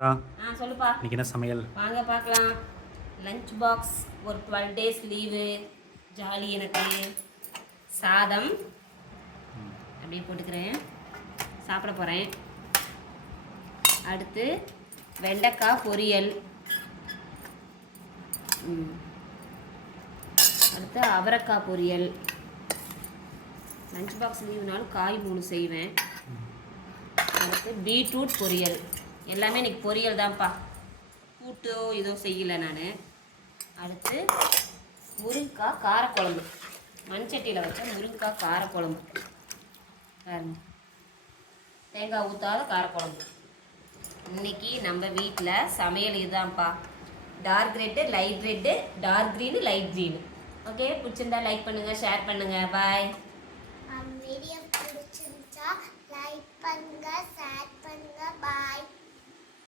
சொல்லுப்பா. இன்னைக்கு என்ன சமையல்? வாங்க பார்க்கலாம். லஞ்ச் பாக்ஸ், ஒரு 12 டேஸ் லீவு, ஜாலி எனக்கு. சாதம் அப்படியே போட்டுக்கிறேன், சாப்பிட போகிறேன். அடுத்து வெண்டைக்காய் பொரியல், அடுத்து அவரைக்காய் பொரியல். லஞ்ச் பாக்ஸ் லீவுனாலும் காய் 3 செய்வேன். அடுத்து பீட்ரூட் பொரியல். எல்லாமே இன்றைக்கி பொரியல் தான்ப்பா, கூட்டோ இதோ செய்யலை நான். அடுத்து முருங்கைக்காய் காரக்குழம்பு, மண்சட்டியில் வச்ச முருங்கைக்காய் காரக்குழம்பு பாருங்க, தேங்காய் ஊற்றாத காரக்குழம்பு. இன்றைக்கி நம்ம வீட்டில் சமையல் இதுதான்ப்பா. Dark red, light red, dark green, light green. Okay, பிடிச்சிருந்தா லைக் பண்ணுங்கள், ஷேர் பண்ணுங்கள். பாய்.